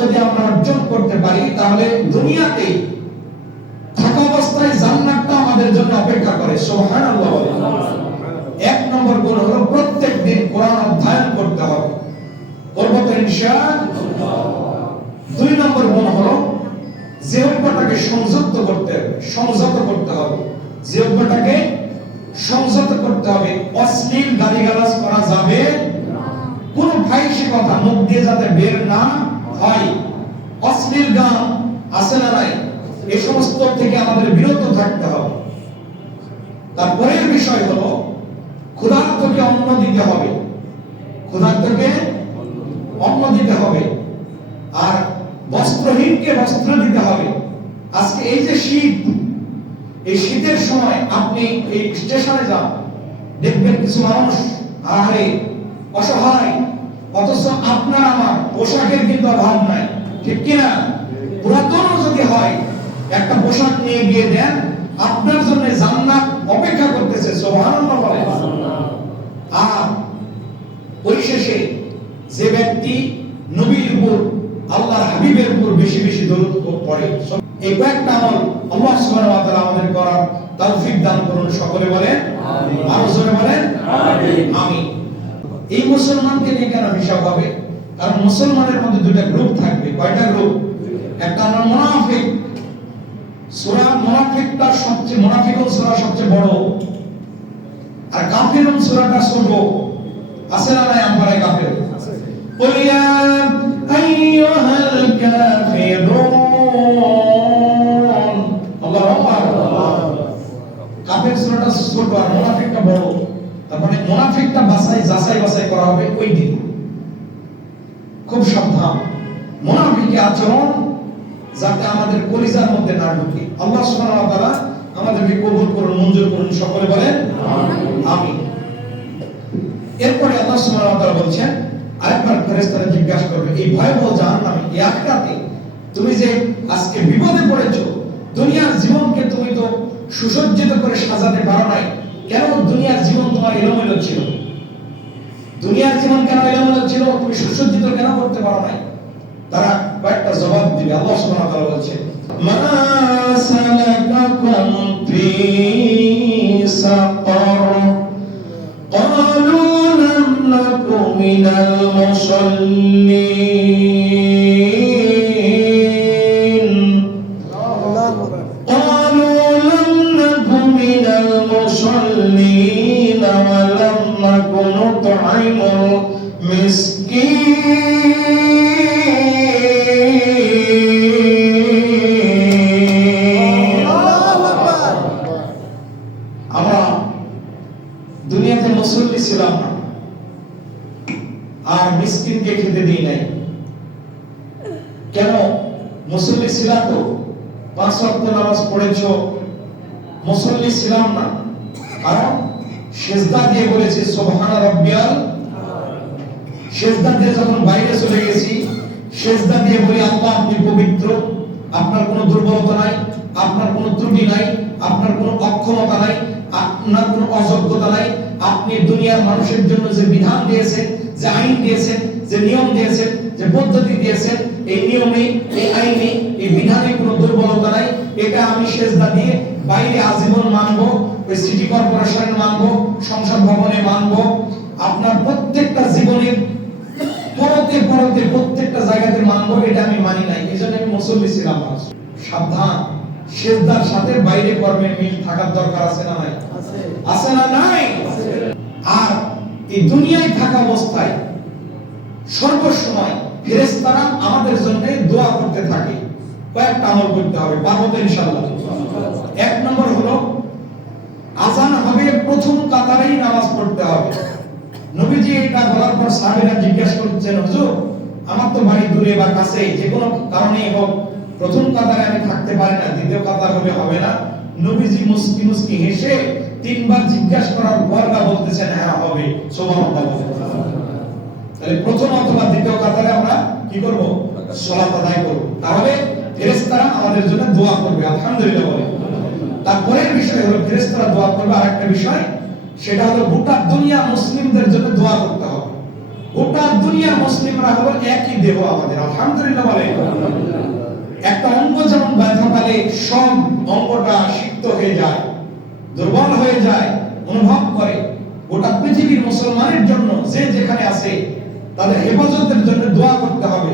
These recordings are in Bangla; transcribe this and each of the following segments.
যদি আমরা অর্জন করতে পারি তাহলে দুনিয়াতে থাকা অবস্থায় জান্নাতটা আমাদের জন্য অপেক্ষা করে। সুবহানাল্লাহ। এক নম্বর গুণ হলো প্রত্যেক দিন কোরআন অধ্যয়ন করতে হবে। করব তো ইনশাআল্লাহ। দুই নম্বর গুণ হলো জিহ্বাটাকে সংযত করতে হবে। জিহ্বাটাকে সংযত করতে হবে। অশ্লীল গালিগালাজ করা যাবে না। কোন ফাহিশ কথা মুখ দিয়ে যাতে বের না হয়। অশ্লীল গান আছে না নাই, এই সমস্ত থেকে আমাদের বিরত থাকতে হবে। তারপরের বিষয় হলো ক্ষুধার্তকে অন্ন দিতে হবে। আর বস্ত্রহীনকে বস্ত্র দিতে হবে। আজকে এই যে শীত, এই শীতের সময় আপনি এই স্টেশনে যান, দেখবেন কিছু মানুষ আহারে অসহায়, অথচ আপনার আমার পোশাকের কিন্তু অভাব নাই, ঠিক কিনা? পুরাতন যদি হয় একটা পোশাক নিয়ে গিয়ে দেন, আপনার জন্য জান্নাত অপেক্ষা করতেছে। সুবহানাল্লাহ বলেন। আর পরিশেষে যে ব্যক্তি নবীর উপর, আল্লাহর হাবিবের উপর বেশি বেশি দরুদ পড়ে, এই কয়েকটা আমল আল্লাহ সুবহানাহু ওয়া তাআলা আমাদের করার তৌফিক দান করুন। সকলে বলেন আমিন। আর জোরে বলেন আমিন। আমিন। এই মুসলমানকে নিয়ে কেন হিসাব হবে? কারণ মুসলমানের মধ্যে দুটো গ্রুপ থাকবে। কয়টা গ্রুপ? একটা হলো মুনাফিক। সূরা মুনাফিকটা সবচেয়ে, মুনাফিকুন সূরা সবচেয়ে বড়, আর কাফিরুন সূরাটা ছোট। আছে না নাই? আমরা কাফির আছে। কুল ইয়া আইয়ুহাল কাফিরুন, আল্লাহু আকবার। কাফির সূরাটা ছোট আর মুনাফিকটা বড়। তার মানে মুনাফিকটা যাচাই করা হবে ওই দিন। খুব সাবধান মুনাফিকের আচরণ যাতে আমাদের কলিজার মধ্যে না ঢুকে। আল্লাহ সুবহানাহু ওয়া তাআলা আমাদেরকে কবুল করুন, মঞ্জুর করুন। সকলে বলেন আমিন। এরপরে আল্লাহ সুবহানাহু ওয়া তাআলা বলছেন, আরেকবার ফেরেশতারা জিজ্ঞাসা করবে এই ভয়াবহ জাহান্নামে, এই আখিরাতে তুমি যে আজকে বিপদে পড়েছো, দুনিয়ার জীবনকে তুমি তো সুসজ্জিত করে সাজাতে পারো নাই, কেন দুনিয়ার জীবন তোমার এলোমেলো ছিল? দুনিয়ার জীবন কেন এলোমেলো ছিল? তুমি সুসজ্জিত কেন করতে পারো নাই? তারা কয়েকটা জবাব দিবে। আল্লাহ সুবহানাহু ওয়া তাআলা বলছেন, মা সালাকাকুম ফি সাকার ক্বালু লাম নাকু মিনাল মুসাল্লিন ক্বালু লাম নাকু মিনাল মুসাল্লিন ওয়া লাম নাকু নুত'ইমুল মিসকিন। আমরা দুনিয়াতে মুসল্লি ছিলাম না, আর মিসকিনকে খেতে দিই নাই। কেন? মুসল্লি ছিলাম তো, 5 ওয়াক্ত নামাজ পড়েছো, মুসল্লি ছিলাম না কারণ সিজদা দিয়ে বলেছি সুবহান রাব্বিয়াল। সিজদা দিয়ে যখন বাইরে চলে গেছি, সিজদা দিয়ে বলি আল্লাহ আপনি পবিত্র, আপনার কোনো দুর্বলতা নাই, আপনার কোনো ত্রুটি নাই, আপনার কোনো অক্ষমতা নাই, আপনার কোনো অযোগ্যতা নাই। আপনি দুনিয়ার মানুষের জন্য যে বিধান দিয়েছেন, যে আইন দিয়েছেন, যে নিয়ম দিয়েছেন, যে পদ্ধতি দিয়েছেন, এই নিয়মে, এই আইনে, এই বিধানে কোনো দুর্বলতা নাই। এটা আমি সিজদা দিয়ে বাইরে আজীবন মানবো, ওই সিটি কর্পোরেশন মানবো, সংসদ ভবনে মানবো, আপনার প্রত্যেকটা জীবনের পরতে পরতে প্রত্যেকটা জায়গাতে মানবো, এটা আমি মানি নাই। এজন্য আমি মুসল্লি ছিলাম না। সাবধান, সিজদার সাথে বাইরে কর্মের মিল থাকার দরকার আছে না নাই? আছে না নাই? আর এই দুনিয়ায় থাকা অবস্থায় সর্বসময় ফেরেশতারা আমাদের জন্য দোয়া করতে থাকে। কয়েকটা আমল করতে হবে, পারবো তো ইনশাআল্লাহ। এক নম্বর হলো আযান হবে প্রথম কাতারেই নামাজ পড়তে হবে। নবীজি এটা বলার পর সাহাবীরা জিজ্ঞাসা করছেন, হুজুর আমার তো বাড়ি দূরে বা কাছে, যে কোনো কারণেই হোক প্রথম কাতারে আমি থাকতে পারি না, দ্বিতীয় কাতার হবে না? নবীজি মুস্কি মুস্কি হেসে 3 বার জিজ্ঞাসা করার পর বলতেছেন হ্যাঁ হবে। সুবহানাল্লাহ। তাহলে প্রথম অথবা দ্বিতীয় কাতারে আমরা কি করব? সালাত আদায় করব। তাহলে ফেরেশতারা আমাদের জন্য দোয়া করবে। আলহামদুলিল্লাহ বলে। তারপরের বিষয় হলো ফেরেশতারা দোয়া করবে আরেকটা বিষয়, সেটা হলো গোটা দুনিয়া মুসলিমদের জন্য দোয়া করতে হবে। গোটা দুনিয়া মুসলিমরা হলো একই দেহ আমাদের, আলহামদুলিল্লাহ বলে। একটা অঙ্গ যেমন ব্যথা পেলে সব অঙ্গটা সিক্ত হয়ে যায়, দুর্বল হয়ে যায়, অনুভব করে। গোটা পৃথিবীর মুসলমানের জন্য যে যেখানে আছে তাদের হেফাজতের জন্য দোয়া করতে হবে।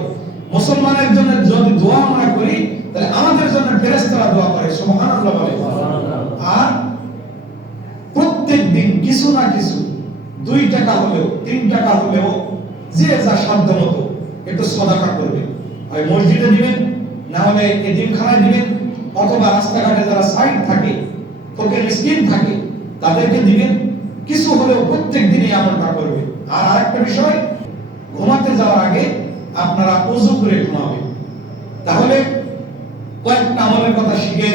মুসলমানের জন্য যদি দোয়া আমরা করি তাহলে আমাদের জন্য ফেরেশতারা দোয়া করে, সুবহানাল্লাহ বলে। আর প্রত্যেক দিন কিছু না কিছু 2 টাকা হলেও 3 টাকা হলেও যে যা সাধ্য মতো একটু সদাকা করবে। হয় মসজিদে দিবেন, না হলে এতিমখানায় দিবেন, অথবা রাস্তাঘাটে যারা সাইড থাকে, ফকির মিসকিন থাকে, তাদেরকে দিবেন। কিছু হলেও প্রত্যেক দিনই আমলটা করবে। আর আরেকটা বিষয়, ঘুমাতে যাওয়ার আগে আপনারা ওযু করে ঘুমাবেন। তাহলে কয়েকটা আমলের কথা শিখিয়ে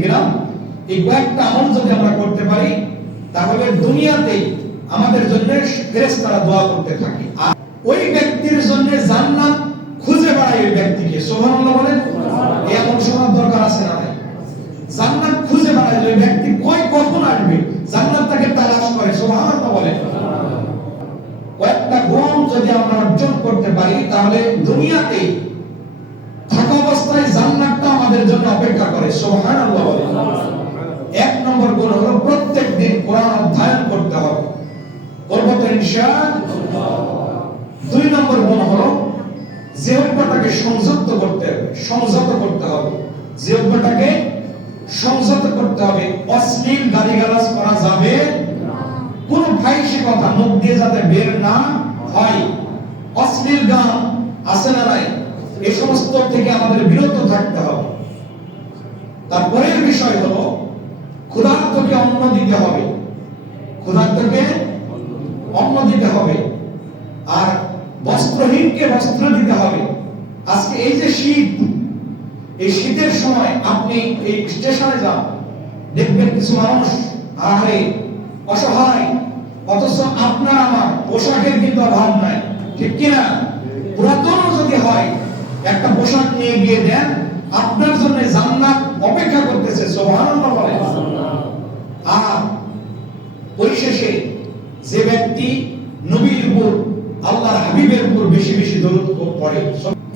দিলাম। এই কয়েকটা আমল যদি আমরা করতে পারি তাহলে দুনিয়াতেই আমাদের জন্য ফেরেশতারা দোয়া করতে থাকে। আর ওই ব্যক্তির জন্য জান্নাত খুঁজে বেড়ায় ওই ব্যক্তিকে, সুবহানাল্লাহ বলেন। এমন শোনার দরকার আছে না? জান্নাত খুঁজে বেড়ায় ওই ব্যক্তি কখন আসবে, জান্নাত তাকে তালাশ করে, সুবহানাল্লাহ বলেন। কয়েকটা গুণ যদি আমরা অর্জন করতে পারি তাহলে দুনিয়াতেই থাকা অবস্থায় জান্নাতটা আমাদের জন্য অপেক্ষা করে, সুবহানাল্লাহ বলেন। 1 নম্বর গুণ হলো প্রত্যেক দিন কোরআন অধ্যয়ন করতে হবে, করব তো ইনশাআল্লাহ। 2 নম্বর গুণ হলো জিহ্বাটাকে সংযত করতে হবে, জিহ্বাটাকে সংযত করতে হবে। অশ্লীল গালিগালাজ করা যাবে না, কোন ফাহিশ কথা মুখ দিয়ে যাতে বের না হয়। অশ্লীল গান আছে না নাই, এই সমস্ত থেকে আমাদের বিরত থাকতে হবে। তারপরের বিষয় হলো ক্ষুধার্তকে অন্ন দিতে হবে, আর বস্ত্রহীনকে বস্ত্র দিতে হবে। আজকে এই যে শীত, এই শীতের সময় আপনি এই স্টেশনে যান, দেখবেন কিছু মানুষ আহারে অসহায়, অথচ আপনার আমার পোশাকের কিন্তু অভাব নাই, ঠিক কিনা? পুরাতন যদি হয় একটা পোশাক নিয়ে গিয়ে দেন, আপনার জন্য জান্নাত অপেক্ষা করতেছে, সুবহানাল্লাহ বলেন। আর পরিশেষে যে ব্যক্তি নবীর উপর, আল্লাহর হাবিবের উপর বেশি বেশি দরুদ পড়ে,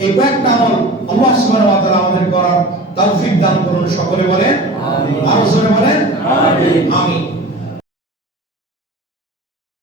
এই কয়েকটা আমল আল্লাহ সুবহানাহু ওয়া তাআলা আমাদের করার তৌফিক দান করুন। সকলে বলেন আমিন, আর জোরে বলেন আমিন।